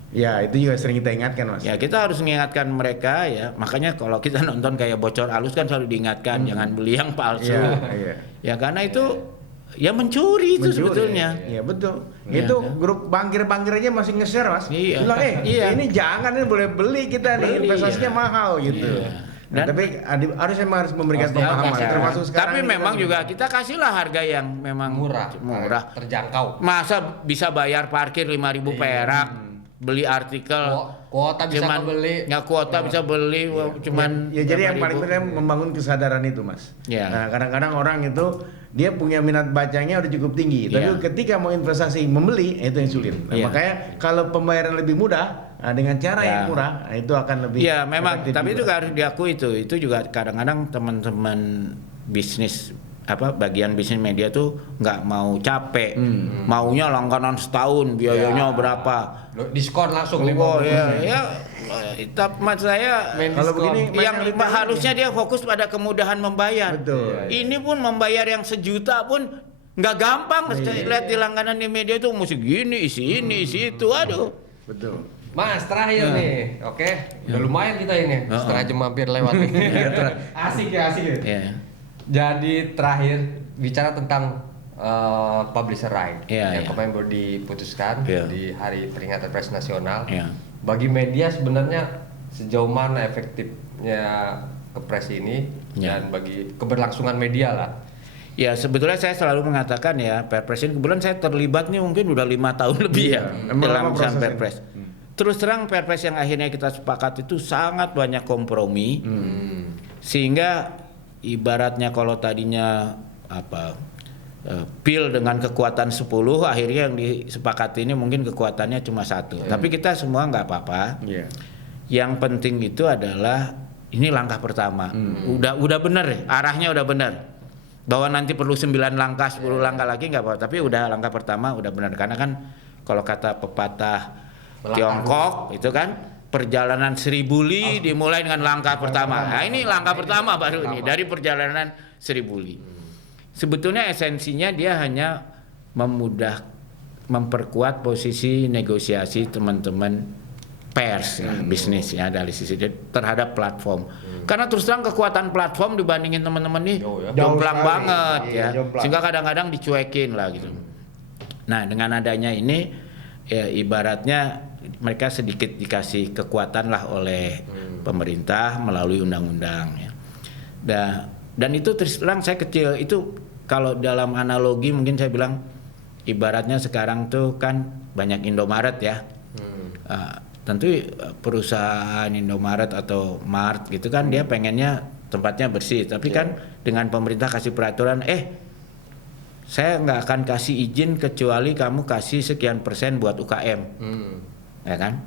Ya itu juga sering kita ingatkan Mas. Ya kita harus mengingatkan mereka ya. Makanya kalau kita nonton kayak bocor halus kan selalu diingatkan jangan beli yang palsu. Ya karena itu ya mencuri itu sebetulnya. Iya betul. Itu grup bangkir-bangkir aja masih nge-share Mas. Bilang ini jangan, ini boleh beli kita nih, investasinya mahal gitu. Nah, tapi harus memberikan pemahaman termasuk sekarang. Tapi memang juga kita kasihlah harga yang memang murah, terjangkau. Masa bisa bayar parkir 5.000 perak, beli artikel kuota bisa beli. Ya kuota bisa beli cuman jadi yang paling penting membangun kesadaran itu Mas. Nah, kadang-kadang orang itu dia punya minat bacanya udah cukup tinggi, tapi ketika mau investasi membeli itu yang sulit. Nah, makanya kalau pembayaran lebih mudah dengan cara yang murah, itu akan lebih. Iya, memang. Tapi juga harus diakui itu juga kadang-kadang teman-teman bisnis bagian bisnis media tuh nggak mau capek, maunya langganan setahun, biayanya berapa, diskon langsung 50%. Oh ya, mas saya kalau begini yang harusnya dia fokus pada kemudahan membayar. Betul. Ini pun membayar yang 1 juta pun nggak gampang. Lihat di langganan di media tuh mesti gini, isi ini, isi itu, aduh. Betul. Mas, terakhir nih, oke, udah lumayan kita ini, setengah jam hampir lewat nih. Asik ya. Jadi terakhir bicara tentang publisher right yang kemarin baru diputuskan di Hari Peringatan Pers Nasional. Bagi media sebenarnya sejauh mana efektifnya kepres ini dan bagi keberlangsungan media lah. Ya sebetulnya saya selalu mengatakan ya, Perpres ini kebetulan saya terlibat nih mungkin udah 5 tahun lebih dalam urusan Perpres. Terus terang Perpres yang akhirnya kita sepakat itu sangat banyak kompromi, sehingga ibaratnya kalau tadinya pil dengan kekuatan 10, akhirnya yang disepakati ini mungkin kekuatannya cuma 1. Tapi kita semua nggak apa-apa. Yang penting itu adalah ini langkah pertama. Udah bener, arahnya udah bener. Bahwa nanti perlu 9 langkah, 10 langkah lagi nggak apa-apa. Tapi udah langkah pertama udah benar. Karena kan kalau kata pepatah Tiongkok itu kan perjalanan 1000 li dimulai dengan langkah pertama. Nah ini langkah pertama baru ini dari perjalanan 1000 li. Sebetulnya esensinya dia hanya memperkuat posisi negosiasi teman-teman pers bisnis ya dari sisi terhadap platform. Karena terus terang kekuatan platform dibandingin teman-teman nih jomplang banget ya. Sehingga kadang-kadang dicuekin lah gitu. Nah dengan adanya ini ya ibaratnya mereka sedikit dikasih kekuatan lah oleh pemerintah melalui undang-undang ya. Dan itu terus terang saya kecil itu kalau dalam analogi mungkin saya bilang ibaratnya sekarang tuh kan banyak Indomaret ya. Tentu perusahaan Indomaret atau Mart gitu kan dia pengennya tempatnya bersih, tapi kan dengan pemerintah kasih peraturan saya nggak akan kasih izin kecuali kamu kasih sekian persen buat UKM, ya kan?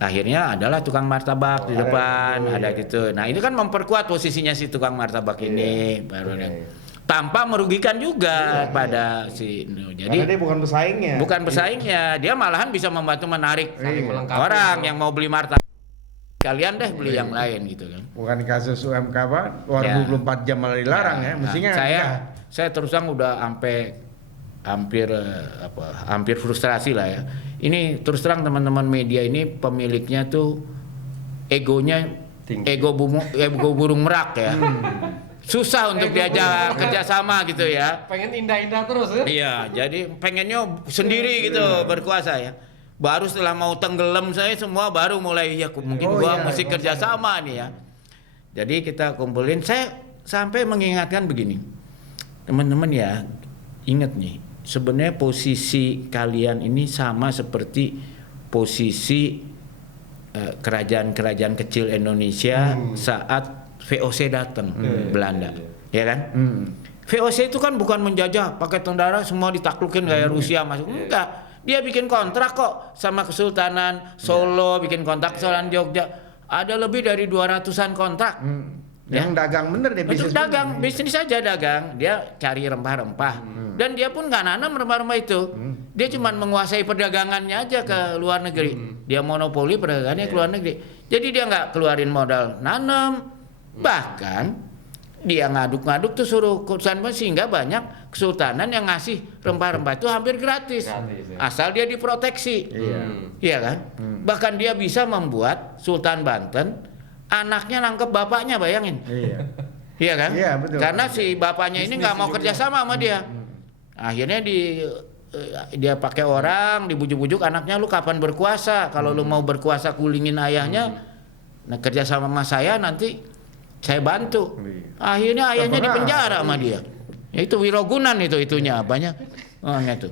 Akhirnya adalah tukang martabak di depan, ada gitu. Nah ini kan memperkuat posisinya si tukang martabak ini, tanpa merugikan juga pada si. Jadi karena dia bukan pesaingnya. Bukan pesaingnya, dia malahan bisa membantu menarik orang yang mau beli martabak. Kalian deh beli yang lain gitu kan. Bukan kasus UMK apa, 24 jam malah dilarang ya. Mestinya saya terus terang udah hampir frustrasi lah ya. Ini terus terang teman-teman media ini pemiliknya tuh egonya ego burung merak ya. Susah untuk diajak kerjasama gitu ya. Pengen indah-indah terus ya? Iya, jadi pengennya sendiri gitu berkuasa ya. Baru setelah mau tenggelam saya semua baru mulai mungkin gua mesti kerjasama nih ya. Jadi kita kumpulin, saya sampai mengingatkan begini. Teman-teman ya, ingat nih, sebenarnya posisi kalian ini sama seperti posisi kerajaan-kerajaan kecil Indonesia saat VOC datang Belanda, ya kan? VOC itu kan bukan menjajah pakai tentara semua ditaklukin kayak Rusia masuk, enggak. Dia bikin kontrak kok sama Kesultanan Solo, bikin kontrak Kesultanan Jogja. Ada lebih dari 200-an kontrak. Yang dagang bener deh, bisnis dagang, bisnis saja dagang. Dia cari rempah-rempah. Dan dia pun nggak nanam rempah-rempah itu. Dia cuma menguasai perdagangannya aja ke luar negeri. Dia monopoli perdagangannya ke luar negeri. Jadi dia nggak keluarin modal nanam. Bahkan dia ngaduk-ngaduk tuh suruh kesultanan sehingga banyak kesultanan yang ngasih rempah-rempah itu hampir gratis asal dia diproteksi, iya kan? Bahkan dia bisa membuat Sultan Banten anaknya nangkep bapaknya, bayangin, iya kan? Betul. Karena si bapaknya ini nggak mau kerjasama sama dia, akhirnya dia pakai orang dibujuk-bujuk anaknya, lu kapan berkuasa? Kalau lu mau berkuasa kulingin ayahnya, nah kerjasama sama saya nanti saya bantu. Akhirnya ayahnya dipenjara sama dia. Itu Wirogunan itunya banyak. Gitu.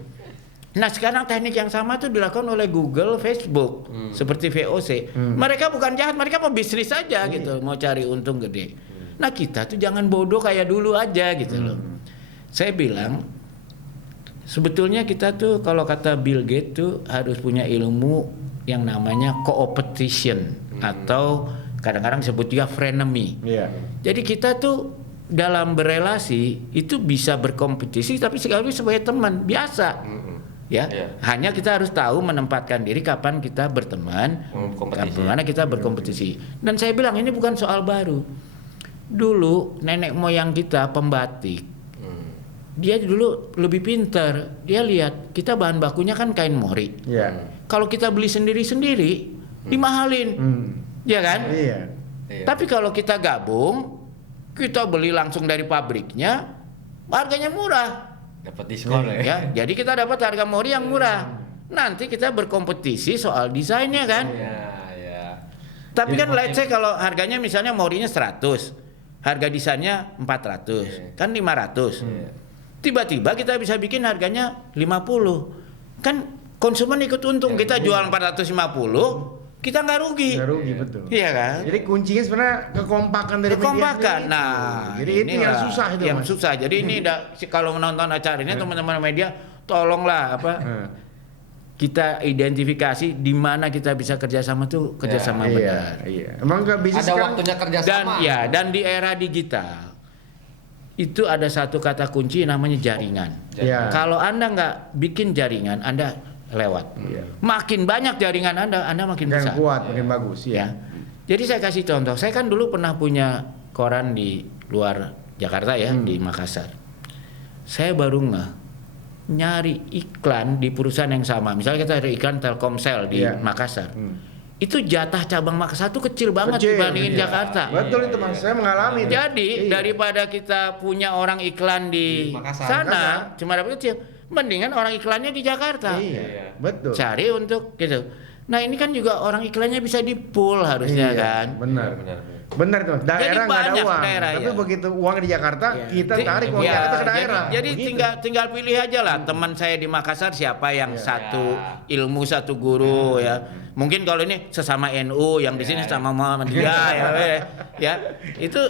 Nah sekarang teknik yang sama tuh dilakukan oleh Google, Facebook, seperti VOC. Mereka bukan jahat, mereka pebisnis saja gitu, mau cari untung gede. Nah kita tuh jangan bodoh kayak dulu aja gitu loh. Saya bilang sebetulnya kita tuh kalau kata Bill Gates tuh harus punya ilmu yang namanya co-opetition atau kadang-kadang disebut juga frenemy. Jadi kita tuh dalam berelasi itu bisa berkompetisi tapi sekaligus sebagai teman biasa. Ya, hanya kita harus tahu menempatkan diri kapan kita berteman, kapan kita berkompetisi. Dan saya bilang ini bukan soal baru. Dulu nenek moyang kita pembatik, dia dulu lebih pintar. Dia lihat kita bahan bakunya kan kain mori. Kalau kita beli sendiri-sendiri, dimahalin, ya kan? Tapi kalau kita gabung, kita beli langsung dari pabriknya, harganya murah. Dapat diskon ya. Jadi kita dapat harga mori yang murah. Nanti kita berkompetisi soal desainnya kan. Tapi kan let's say kalau harganya misalnya morinya 100, harga desainnya 400, kan 500. Tiba-tiba kita bisa bikin harganya 50. Kan konsumen ikut untung. Kita jual 450, kita nggak rugi. Nggak rugi, betul. Iya kan? Jadi kuncinya sebenarnya kekompakan dari kekompakan. media. Nah, jadi itu yang susah itu. Yang susah. Jadi ini kalau menonton acara ini teman-teman media, tolonglah kita identifikasi di mana kita bisa kerjasama tuh kerjasama benar. Emang nggak bisa ada waktunya kerjasama. Dan di era digital itu ada satu kata kunci namanya jaringan. Kalau Anda nggak bikin jaringan, Anda lewat. Makin banyak jaringan Anda makin besar. Kuat, makin bagus. Jadi saya kasih contoh. Saya kan dulu pernah punya koran di luar Jakarta di Makassar. Saya baru nyari iklan di perusahaan yang sama. Misalnya kita ada iklan Telkomsel di Makassar. Itu jatah cabang Makassar itu kecil banget dibandingin Jakarta. Betul itu Mas, saya mengalami. Jadi daripada kita punya orang iklan di sana cuma dapat kecil, mendingan orang iklannya di Jakarta. Betul. Cari untuk gitu. Nah ini kan juga orang iklannya bisa di-pool harusnya kan. Benar tuh. Daerah nggak ada uang. Tapi begitu uang di Jakarta, kita tarik uang Jakarta ke daerah. Jadi tinggal pilih aja lah teman saya di Makassar siapa yang satu ilmu satu guru Mungkin kalau ini sesama NU, yang di sini sama Muhammadiyah itu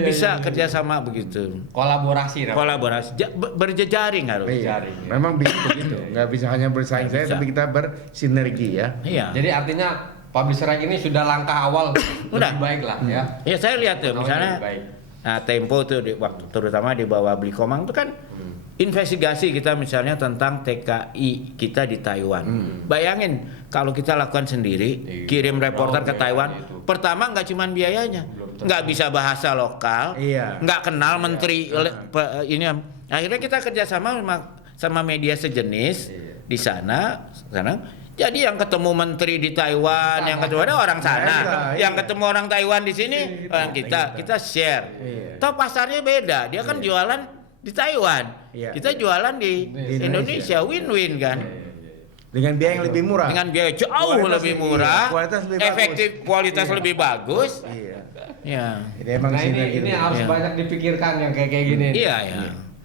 bisa kerjasama begitu. Kolaborasi. Berjejaring harus. Memang begitu. Nggak bisa hanya bersaing tapi kita bersinergi Jadi artinya publisher ini sudah langkah awal lebih baik lah Ya saya lihat tuh misalnya Tempo tuh terutama di bawah Beli Komang itu kan investigasi kita misalnya tentang TKI kita di Taiwan. Bayangin kalau kita lakukan sendiri, kirim reporter ke Taiwan, pertama nggak cuma biayanya, nggak bisa bahasa lokal, nggak kenal menteri ini. Akhirnya kita kerjasama sama media sejenis di sana. Jadi yang ketemu menteri di Taiwan, yang ketemu ada orang sana, yang ketemu orang Taiwan di sini, orang kita share. Toh pasarnya beda, dia kan jualan di Taiwan, kita jualan di Indonesia, win-win kan. Dengan biaya yang lebih murah. Dengan biaya jauh lebih murah, efektif, kualitas lebih bagus. Jadi emang ini harus banyak dipikirkan yang kayak gini.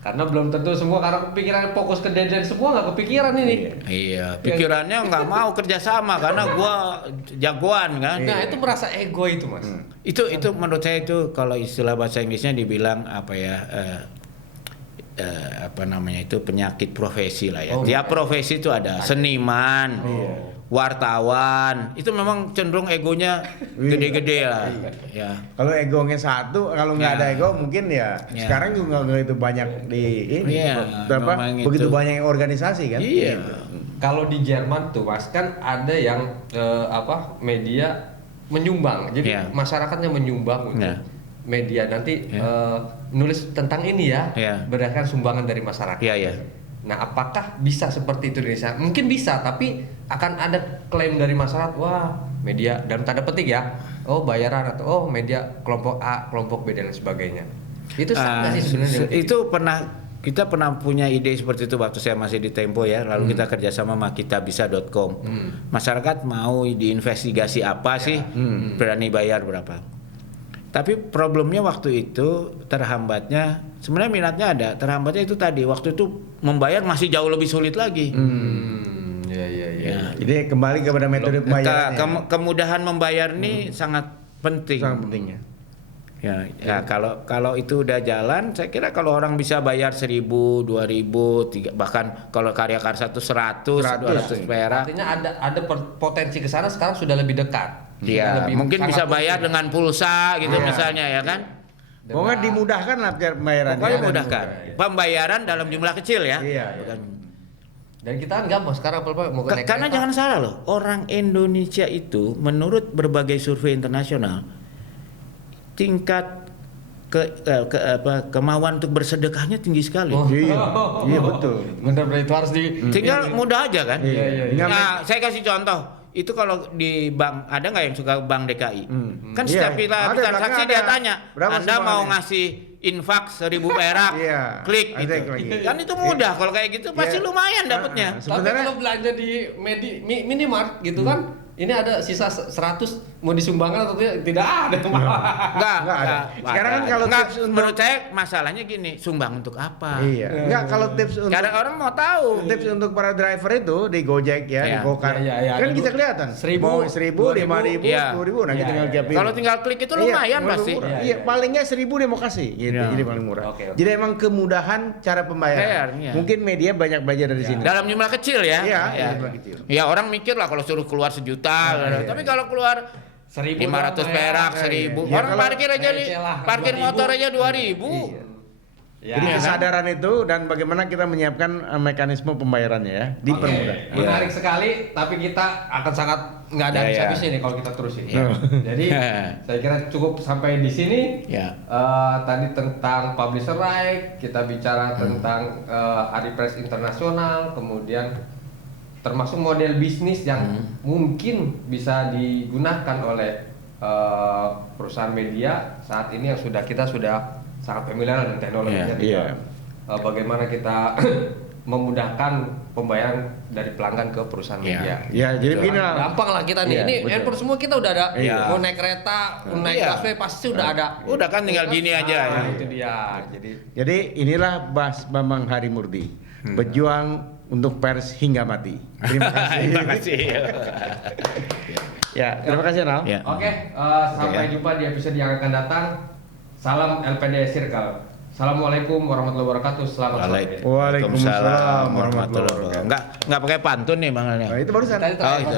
Karena belum tentu semua, karena pikirannya fokus ke desain semua nggak kepikiran ini. Pikirannya nggak mau kerjasama karena gua jagoan kan. Nah itu merasa ego itu Mas. Itu menurut saya itu kalau istilah bahasa Inggrisnya dibilang itu penyakit profesi lah ya. Tiap profesi itu ada seniman, wartawan, itu memang cenderung egonya gede-gede lah. Kalau egonya satu, kalau nggak ada ego mungkin sekarang juga nggak itu banyak di ini. Begitu banyak organisasi kan. Kalau di Jerman tuh Mas kan ada yang media menyumbang. Jadi masyarakatnya menyumbang untuk media nanti nulis tentang ini berdasarkan sumbangan dari masyarakat. Nah, apakah bisa seperti itu di Indonesia? Mungkin bisa, tapi akan ada klaim dari masyarakat, wah media dalam tanda petik bayaran atau media kelompok A, kelompok B dan sebagainya. Itu sama sih sebenarnya. Itu kita pernah punya ide seperti itu waktu saya masih di Tempo lalu kita kerjasama sama kitabisa.com. Masyarakat mau diinvestigasi apa sih, berani bayar berapa. Tapi problemnya waktu itu terhambatnya, sebenarnya minatnya ada, terhambatnya itu tadi, waktu itu membayar masih jauh lebih sulit lagi. Jadi kembali kepada metode pembayaran. Kemudahan membayar ini sangat penting. Sangat penting Kalau itu udah jalan, saya kira kalau orang bisa bayar 1.000, 2.000, bahkan kalau karya karsa itu 100, 200 perak. Artinya ada potensi ke sana sekarang sudah lebih dekat. Mungkin bisa bayar dengan pulsa gitu misalnya ya kan. Pokoknya dimudahkan lah pembayaran. Pokoknya mudahkan. Pembayaran dalam jumlah kecil ya. Iya. Dan kita nggak mau sekarang mau naik karena kereta. jangan salah loh, orang Indonesia itu menurut berbagai survei internasional tingkat kemauan untuk bersedekahnya tinggi sekali. Iya betul. Benar itu harus Tinggal mudah aja kan. Iya. Nah, saya kasih contoh. Itu kalau di bank, ada nggak yang suka bank DKI? Kan setiap kita transaksi dia tanya, Anda mau ngasih infak 1.000 perak, klik gitu. Kan itu mudah, kalau kayak gitu pasti lumayan dapatnya. Tapi kalau belanja di minimart gitu kan, ini ada sisa 100 mau disumbangkan atau tidak ada. Enggak ada. Sekarang kan kalau menurut saya masalahnya gini, sumbang untuk apa? Iya. Enggak, kalau tips untuk kadang orang mau tahu. Tips untuk para driver itu di Gojek ya, di Gokar. Kan bisa kelihatan. 1.000, 5.000, 10.000, nah kita tinggal pilih. Kalau tinggal klik itu lumayan pasti. Iya, palingnya 1.000 dia mau kasih gitu. Jadi paling murah. Jadi emang kemudahan cara pembayaran. Mungkin media banyak belajar dari sini. Dalam jumlah kecil ya. Iya, jumlah kecil. Ya orang mikir lah kalau suruh keluar 1 juta, tapi kalau keluar 500 perak, 1.000. Orang parkir aja parkir motor aja 2.000. Jadi kesadaran itu dan bagaimana kita menyiapkan mekanisme pembayarannya ya dipermudah. Menarik sekali, tapi kita akan sangat nggak ada habis-habisnya nih kalau kita terusin. Jadi saya kira cukup sampai di sini. Tadi tentang publisher right, kita bicara tentang Hari Pers Internasional, kemudian termasuk model bisnis yang mungkin bisa digunakan oleh perusahaan media saat ini yang kita sudah sangat familiar dengan teknologinya. Bagaimana kita memudahkan pembayaran dari pelanggan ke perusahaan media. Ya, jadi begini lah. Gampang lah kita nih. Ini handphone semua kita udah ada. Mau naik kereta, mau naik busway pasti sudah ada. Udah kan tinggal gini aja. Itu dia. Jadi inilah Bas Bambang Harimurti, berjuang untuk pers hingga mati. Terima kasih. Terima kasih. Ya, terima kasih Nal. Oke, sampai jumpa di episode yang akan datang. Salam LPD Circle. Assalamualaikum warahmatullahi wabarakatuh. Selamat sore. Waalaikumsalam warahmatullahi wabarakatuh. Enggak pakai pantun nih Bang. Nah, itu barusan. Oh, itu.